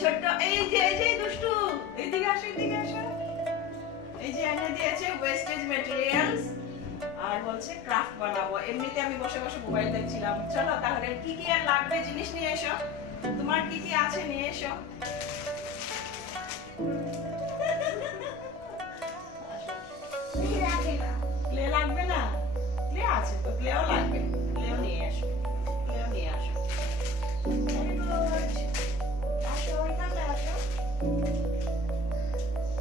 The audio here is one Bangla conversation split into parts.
ছোট এই যে দুষ্টু এইদিকে আসো এই যে এনে দিয়েছে ওয়েস্টেজ ম্যাটেরিয়ালস আর বলছে ক্রাফট বানাবো। এমনিতে আমি বসে বসে মোবাইল দেখছিলাম। চলো তাহলে কি কি আর লাগবে জিনিস নিয়ে এসো, তোমার কি কি আছে নিয়ে এসো। ক্লে লাগবে না? ক্লে আছে তো, ক্লেও লাগবে, ক্লেও নিয়ে আসো, ক্লেও নিয়ে আসো। আসো এখানে আসো,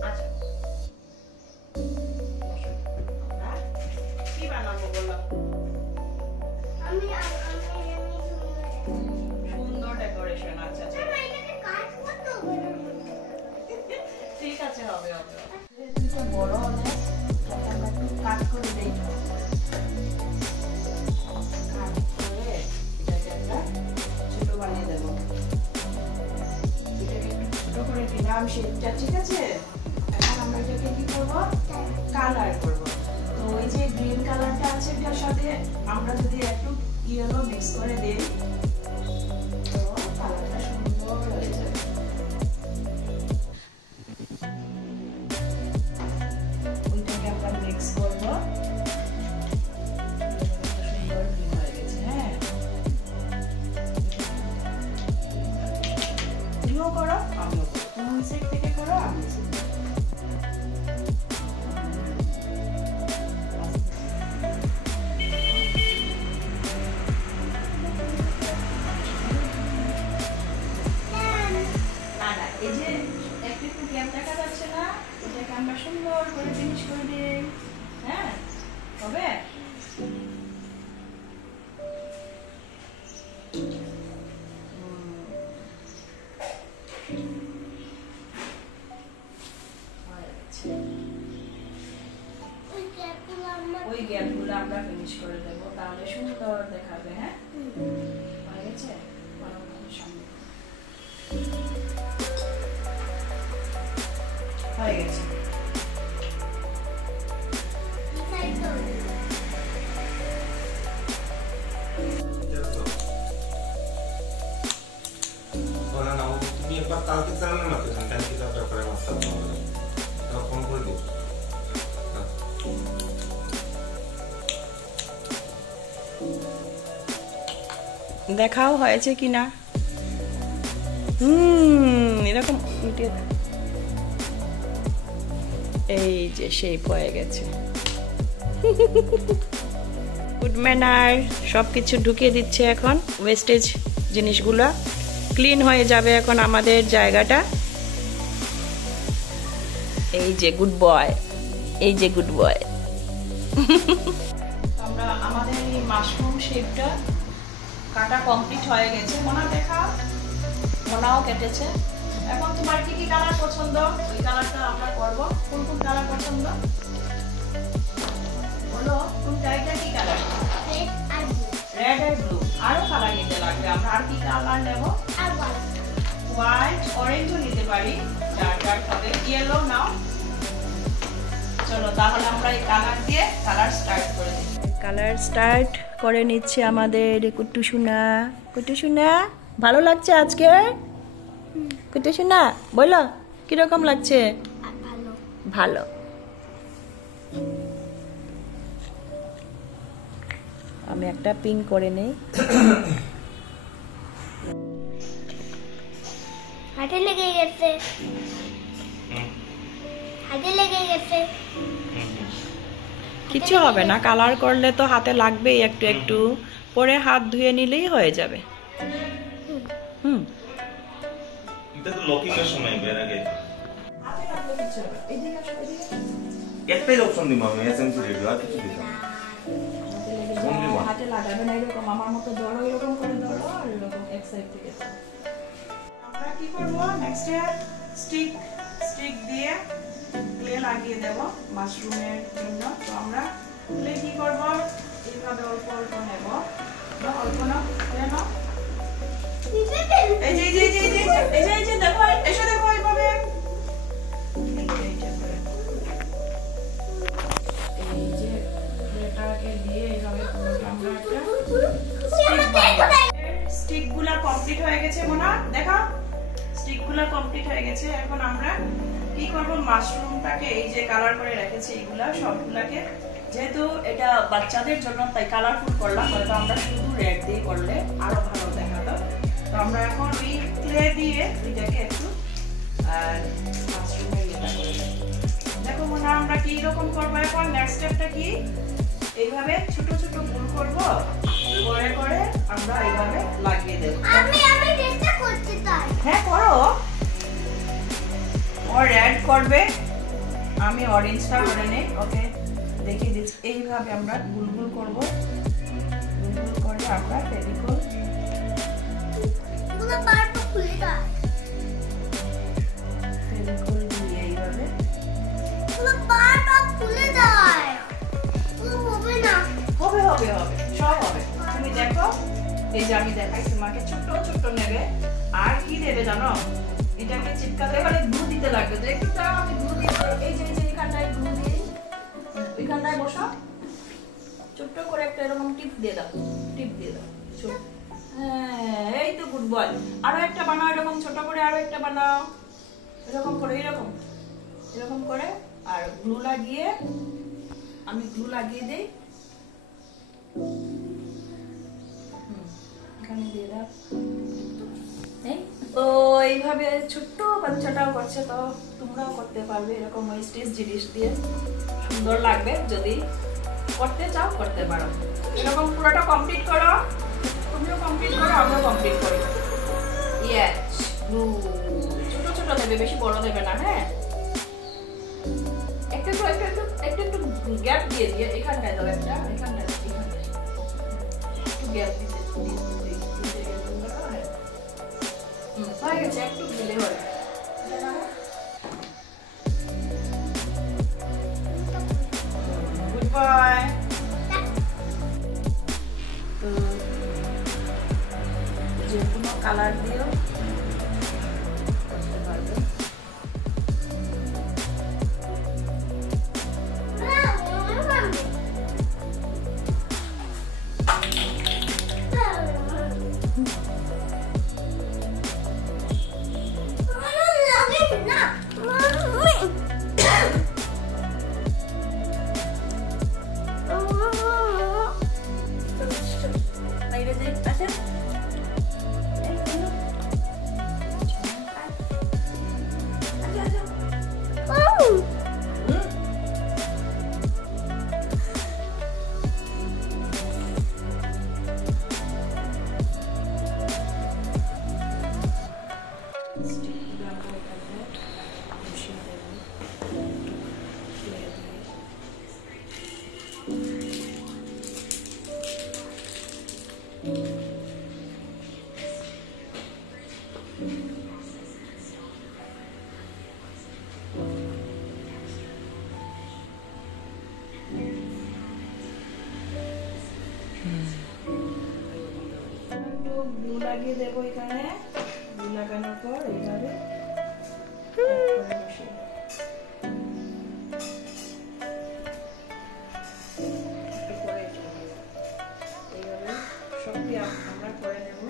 আসো। কি বানাবো বলো? সুন্দর ডেকোরেশন। আচ্ছা আচ্ছা ঠিক আছে, হবে হবে। যেহেতু বড় হলে আমরা একটু কাট করে দিই, কাট করে এটাকে আমরা ছোট বানিয়ে দেবো। এটাকে একটু ছোট করে দিলাম শেপটা, ঠিক আছে। এখন আমরা এটাকে কি করবো? কালার করবো। তো ওই যে গ্রিন কালারটা আছে এটার সাথে আমরা যদি একটু ইয়েলো মিক্স করে দিই তো কালারটা সুন্দর হয়ে যাবে। ওইটাকে আমরা মিক্স করবো। সুন্দর গ্রিন হয়ে গেছে। হ্যাঁ, তুমিও করো আমিও করো, তুমি ওই সাইড থেকে করো আমি ওই সাইড থেকে। এই যে একটু গ্যাপ দেখা যাচ্ছে না, এটাকে আমরা সুন্দর করে ফিনিশ করে দিই। হ্যাঁ, হবে। ওই গ্যাপগুলো আমরা ফিনিশ করে দেবো, তাহলে সুন্দর দেখাবে। হ্যাঁ, হয়ে গেছে। সামনে হয়ে গেছে। তুমি একবার কালকে চালালে না তো কালকে ব্যাপারে মাস্টার ফোন করে দিও। দেখাও হয়েছে কিনা। এরকম উল্টিয়ে দাও। এই যে শেপ হয়ে গেছে। গুড ম্যানার সবকিছু ঢুকিয়ে দিচ্ছে এখন। ওয়েস্টেজ জিনিসগুলো ক্লিন হয়ে যাবে এখন আমাদের জায়গাটা। এই যে গুড বয়, এই যে গুড বয়। আমরা আমাদের এই মাশরুম শেপটা কাটা কমপ্লিট হয়ে গেছে। মোনা দেখা, মোনাও কেটেছে। এখন তোমার কি কি কালার পছন্দ ওই কালারটা আমরা করব। কোন কোন কালার পছন্দ বলো? কোনটা, এটা কি কালার? রেড আর ব্লু। আরো কালার নিতে লাগবে। আমরা আর কি কালার নেব? হোয়াইট, অরেঞ্জও নিতে পারি, ডার্ক হবে। ইয়েলো নাও। চলো তাহলে আমরা এই কালার দিয়ে কালার স্টার্ট করে দিই। কালার স্টার্ট করে নিচ্ছে আমাদের কুট্টু সোনা। কুট্টু সোনা ভালো লাগছে আজকে? কুট্টু সোনা বলো কিরকম লাগছে? ভালো। আমি একটা পিঙ্ক করে নেই। হাতে লেগে গেছে, হাতে লেগে গেছে। কিছু হবে না, কালার করলে তো হাতে লাগবেই একটু একটু, পরে হাত ধুয়ে নিলেই হয়ে যাবে। এটা তো লকিকের সময় বের আগে হাতে লাগবে কিছু হবে। এদিকে আসো, এদিকে। একটাই অপশন দিব আমি, এসএমসি রেডিও আর কিছু দিতাম। হাতে লাগাবে না, এরকম আমার মতো ধরো, এরকম করে ধরো আর এরকম এক সাইড থেকে ধরো। আমরা কি করব নেক্সটে? স্টিক দিয়ে ক্লে লাগিয়ে দেব মাশরুমের জন্য। তো আমরা ক্লে কি করব? এইভাবে অল্প অল্প নেব। অল্প না কেন? এই যে এই যে এই যে এই যে এই যে দেখো, এসে দেখো এইভাবে। এই যে ক্লেটাকে দিয়ে এইভাবে আমরা একটা স্টিক বানাবো। স্টিকগুলো কমপ্লিট হয়ে গেছে মোনা, দেখো স্টিকগুলো কমপ্লিট হয়ে গেছে। এখন আমরা কি করব, মাশরুমটাকে এই যে কালার করে রেখেছি এগুলা সবগুলাকে, যেহেতু এটা বাচ্চাদের জন্য তাই কালারফুল করলাম, হয়তো আমরা শুধু রেড দিয়ে করলে আরো ভালো দেখাতো। তো আমরা এখন ওই ক্লে দিয়ে এটাকে একটু মাশরুমের ইয়েটা করে দেব। দেখো মনে হয় আমরা কি রকম করবো এখন। নেক্সট স্টেপটা কি, এইভাবে ছোট ছোট গোল করব, করে করে আমরা এইভাবে লাগিয়ে দেব। আমি চেষ্টা করছি তাই। হ্যাঁ করো, ও রেড করবে, আমি অরেঞ্জটা করে নেই। ওকে দেখিয়ে দিচ্ছি, এইভাবে আমরা গুলগুল করব, গুলগুল করে আমরা ফেভিকল পুরো পারটা খুলে দাও। ফেভিকল দিয়ে এইভাবে পুরো পারটা খুলে দাও। পুরো হবে না। হবে হবে হবে, সব হবে। তুমি দেখো, এই যে আমি দেখাই তোমাকে, ছোট্ট ছোট্ট নেবে। আর কি দেবে জানো, এটাকে চিপকাতে হলে গ্লু দিতে লাগবে। তো একটু দাও, আমি গ্লু দিয়ে এই যে এখানটায় গ্লু দিই, ওইখানটায় বসা, ছোট্ট করে একটা এরকম টিপ দিয়ে দাও, টিপ দিয়ে দাও। হ্যাঁ এই তো গুড বয়। আরো একটা বানাও এরকম ছোট করে, আরো একটা বানাও এরকম করে, এরকম এরকম করে। আর গ্লু লাগিয়ে, আমি গ্লু লাগিয়ে দেই, এখানে দিয়ে দাও। তো এইভাবে ছোট্ট বাচ্চাটাও করছে, তো তোমরাও করতে পারবে এরকম ওয়েস্টেজ জিনিস দিয়ে, সুন্দর লাগবে। যদি করতে চাও করতে পারো। এরকম পুরোটা কমপ্লিট করো, তুমিও কমপ্লিট করো, আমিও কমপ্লিট করি। ইয়েস, ছোট ছোট দেবে, বেশি বড় দেবে না। হ্যাঁ একটু একটু একটু একটু একটু একটু গ্যাপ দিয়ে দিয়ে, এখানটায় দাও একটা, এখানটায় এখানটায় একটু গ্যাপ দিতে হয়ে গেছে, একটু দিলে হয়। Good boy. তো যে কোনো কালার দিয়েও করতে পারবে। গ্লু লাগিয়ে দেবো এখানে, গ্লু লাগানোর পর এইভাবে এইভাবে সবটি আমরা করে নেব।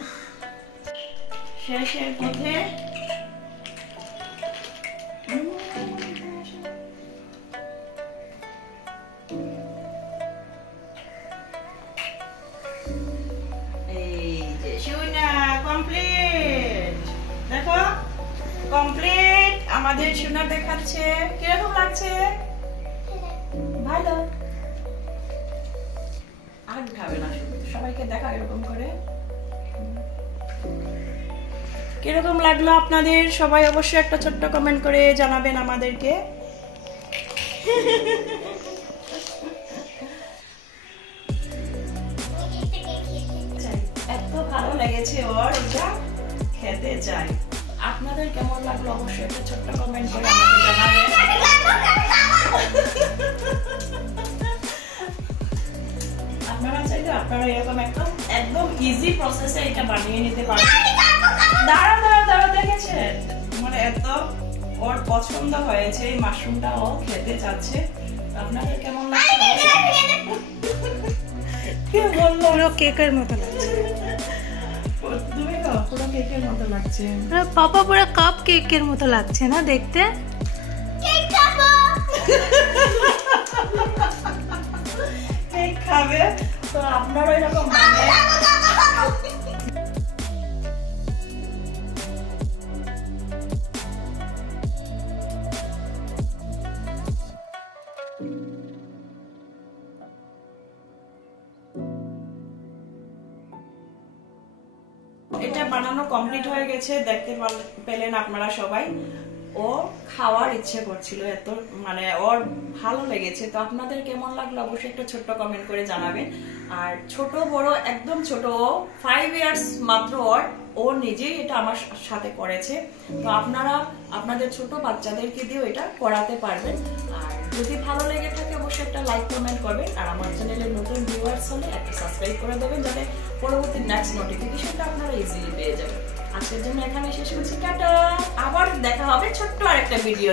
শেষের পথে কমপ্লিট। আমাদের সোনা দেখাচ্ছে, কিরকম লাগছে? ভালো। আর উঠাবে না, সবাইকে দেখা এরকম করে। কিরকম লাগলো আপনাদের? সবাই অবশ্যই একটা ছোট্ট কমেন্ট করে জানাবেন আমাদেরকে। এত ভালো লেগেছে ওর, এটা খেতে চাই। আপনাদের কেমন লাগলো অবশ্যই একটা ছোট্ট কমেন্ট করে আমাকে জানাবেন। আপনারা চাইলে আপনারা এরকম একদম ইজি প্রসেসে এটা বানিয়ে নিতে পারেন। দাঁড়া দাঁড়া দাঁড়া, দেখেছেন মানে এত ওর পছন্দ হয়েছে এই মাশরুমটা, ও খেতে চাচ্ছে। আপনাদের কেমন লাগছে? কে বললো? পুরো কেকের মতো লাগছে। তুমি পুরো কেকের মতো লাগছে। পাপা পুরো কাপ কেকের মতো লাগছে না দেখতে? কেক খাবো। কেক খাবে তো আপনারা এরকম বানিয়ে এটা বানানো কমপ্লিট হয়ে গেছে, দেখতে পেলেন আপনারা সবাই। ও খাওয়ার ইচ্ছে করছিল এত, মানে ওর ভালো লেগেছে। তো আপনাদের কেমন লাগলো অবশ্যই একটা ছোট্ট কমেন্ট করে জানাবেন। আর ছোট বড় একদম ছোট, ও 5 ইয়ার্স মাত্র ওর, ও নিজেই এটা আমার সাথে করেছে। তো আপনারা আপনাদের ছোট বাচ্চাদেরকে দিয়েও এটা করাতে পারবেন। আর যদি ভালো লেগে থাকে অবশ্যই একটা লাইক কমেন্ট করবেন। আর আমার চ্যানেলে নতুন ভিউয়ার্স হলে একটা সাবস্ক্রাইব করে দেবেন, যাতে পরবর্তী নেক্সট নোটিফিকেশনটা আপনারা ইজিলি পেয়ে যাবেন। আজকের জন্য এখানে শেষ করছি, টাটা। আবার দেখা হবে ছোট্ট আরেকটা ভিডিও।